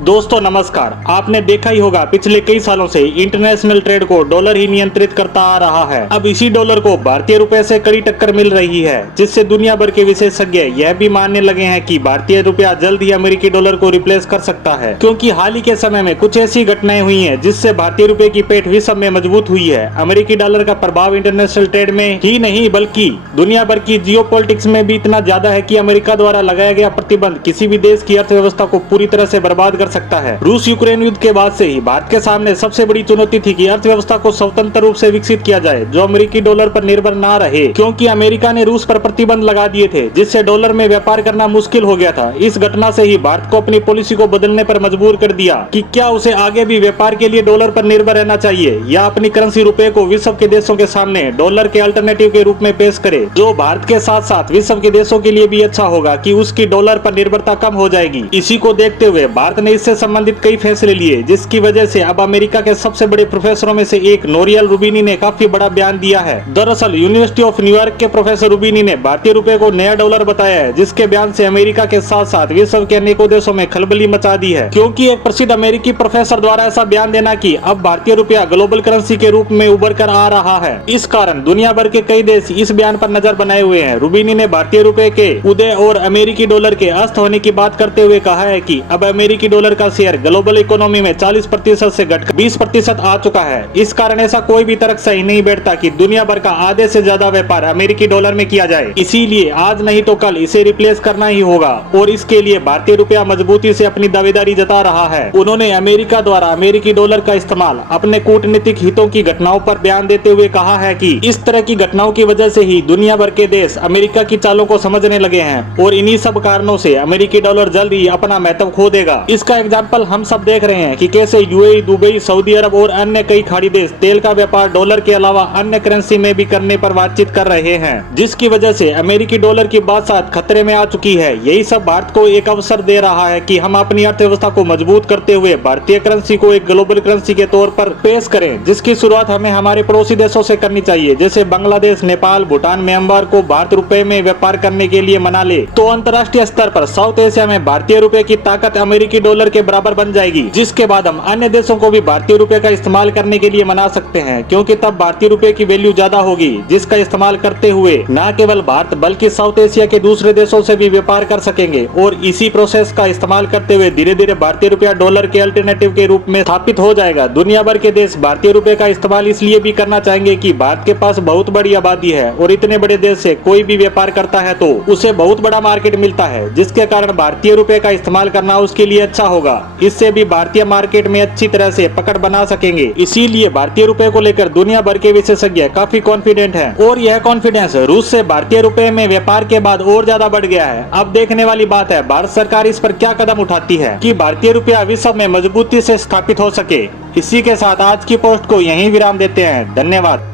दोस्तों नमस्कार। आपने देखा ही होगा पिछले कई सालों से इंटरनेशनल ट्रेड को डॉलर ही नियंत्रित करता आ रहा है। अब इसी डॉलर को भारतीय रुपए से कड़ी टक्कर मिल रही है, जिससे दुनिया भर के विशेषज्ञ यह भी मानने लगे हैं कि भारतीय रुपया जल्द ही अमेरिकी डॉलर को रिप्लेस कर सकता है, क्योंकि हाल ही के समय में कुछ ऐसी घटनाएं हुई हैं जिससे भारतीय रुपए की पेठ विश्व में मजबूत हुई है। अमेरिकी डॉलर का प्रभाव इंटरनेशनल ट्रेड में ही नहीं बल्कि दुनिया भर की जियोपॉलिटिक्स में भी इतना ज्यादा है कि अमेरिका द्वारा लगाया गया प्रतिबंध किसी भी देश की अर्थव्यवस्था को पूरी तरह से बर्बाद कर सकता है। रूस यूक्रेन युद्ध के बाद से ही भारत के सामने सबसे बड़ी चुनौती थी कि अर्थव्यवस्था को स्वतंत्र रूप से विकसित किया जाए जो अमेरिकी डॉलर पर निर्भर ना रहे, क्योंकि अमेरिका ने रूस पर प्रतिबंध लगा दिए थे जिससे डॉलर में व्यापार करना मुश्किल हो गया था। इस घटना से ही भारत को अपनी पॉलिसी को बदलने पर मजबूर कर दिया कि क्या उसे आगे भी व्यापार के लिए डॉलर पर निर्भर रहना चाहिए या अपनी करेंसी रुपए को विश्व के देशों के सामने डॉलर के अल्टरनेटिव के रूप में पेश करे, जो भारत के साथ साथ विश्व के देशों के लिए भी अच्छा होगा कि उसकी डॉलर पर निर्भरता कम हो जाएगी। इसी को देखते हुए भारत ने इससे संबंधित कई फैसले लिए, जिसकी वजह से अब अमेरिका के सबसे बड़े प्रोफेसरों में से एक नोरियल रूबिनी ने काफी बड़ा बयान दिया है। दरअसल यूनिवर्सिटी ऑफ न्यूयॉर्क के प्रोफेसर रूबिनी ने भारतीय रुपए को नया डॉलर बताया है, जिसके बयान से अमेरिका के साथ साथ विश्व के अनेकों देशों में खलबली मचा दी है, क्योंकि एक प्रसिद्ध अमेरिकी प्रोफेसर द्वारा ऐसा बयान देना कि अब भारतीय रुपया ग्लोबल करेंसी के रूप में उभर कर आ रहा है। इस कारण दुनिया भर के कई देश इस बयान पर नजर बनाए हुए हैं। रूबिनी ने भारतीय रुपए के उदय और अमेरिकी डॉलर के अस्त होने की बात करते हुए कहा है कि अब अमेरिकी डॉलर का शेयर ग्लोबल इकोनॉमी में 40% से घटकर 20% आ चुका है। इस कारण ऐसा कोई भी तर्क सही नहीं बैठता कि दुनिया भर का आधे से ज्यादा व्यापार अमेरिकी डॉलर में किया जाए। इसीलिए आज नहीं तो कल इसे रिप्लेस करना ही होगा और इसके लिए भारतीय रुपया मजबूती से अपनी दावेदारी जता रहा है। उन्होंने अमेरिका द्वारा अमेरिकी डॉलर का इस्तेमाल अपने कूटनीतिक हितों की घटनाओं पर बयान देते हुए कहा है कि इस तरह की घटनाओं की वजह से ही दुनिया भर के देश अमेरिका की चालों को समझने लगे हैं और इन्हीं सब कारणों से अमेरिकी डॉलर जल्द ही अपना महत्व खो देगा। इसका एग्जाम्पल हम सब देख रहे हैं कि कैसे यूएई, दुबई, सऊदी अरब और अन्य कई खाड़ी देश तेल का व्यापार डॉलर के अलावा अन्य करेंसी में भी करने पर बातचीत कर रहे हैं, जिसकी वजह से अमेरिकी डॉलर की बादशाहत खतरे में आ चुकी है। यही सब भारत को एक अवसर दे रहा है कि हम अपनी अर्थव्यवस्था को मजबूत करते हुए भारतीय करेंसी को एक ग्लोबल करेंसी के तौर पर पेश करें, जिसकी शुरुआत हमें हमारे पड़ोसी देशों से करनी चाहिए। जैसे बांग्लादेश, नेपाल, भूटान, म्यांमार को भारत रुपए में व्यापार करने के लिए मना ले तो अंतर्राष्ट्रीय स्तर पर साउथ एशिया में भारतीय रुपए की ताकत अमेरिकी डॉलर के बराबर बन जाएगी, जिसके बाद हम अन्य देशों को भी भारतीय रुपए का इस्तेमाल करने के लिए मना सकते हैं, क्योंकि तब भारतीय रुपए की वैल्यू ज्यादा होगी, जिसका इस्तेमाल करते हुए न केवल भारत बल्कि साउथ एशिया के दूसरे देशों से भी व्यापार कर सकेंगे। और इसी प्रोसेस का इस्तेमाल करते हुए धीरे धीरे भारतीय रुपया डॉलर के अल्टरनेटिव के रूप में स्थापित हो जाएगा। दुनिया भर के देश भारतीय रुपए का इस्तेमाल इसलिए भी करना चाहेंगे कि भारत के पास बहुत बड़ी आबादी है और इतने बड़े देश से कोई भी व्यापार करता है तो उसे बहुत बड़ा मार्केट मिलता है, जिसके कारण भारतीय रुपए का इस्तेमाल करना उसके लिए अच्छा होगा। इससे भी भारतीय मार्केट में अच्छी तरह से पकड़ बना सकेंगे। इसीलिए भारतीय रुपए को लेकर दुनिया भर के विशेषज्ञ काफी कॉन्फिडेंट हैं और यह कॉन्फिडेंस रूस से भारतीय रुपए में व्यापार के बाद और ज्यादा बढ़ गया है। अब देखने वाली बात है भारत सरकार इस पर क्या कदम उठाती है कि भारतीय रुपया विश्व में मजबूती से स्थापित हो सके। इसी के साथ आज की पोस्ट को यहीं विराम देते हैं। धन्यवाद।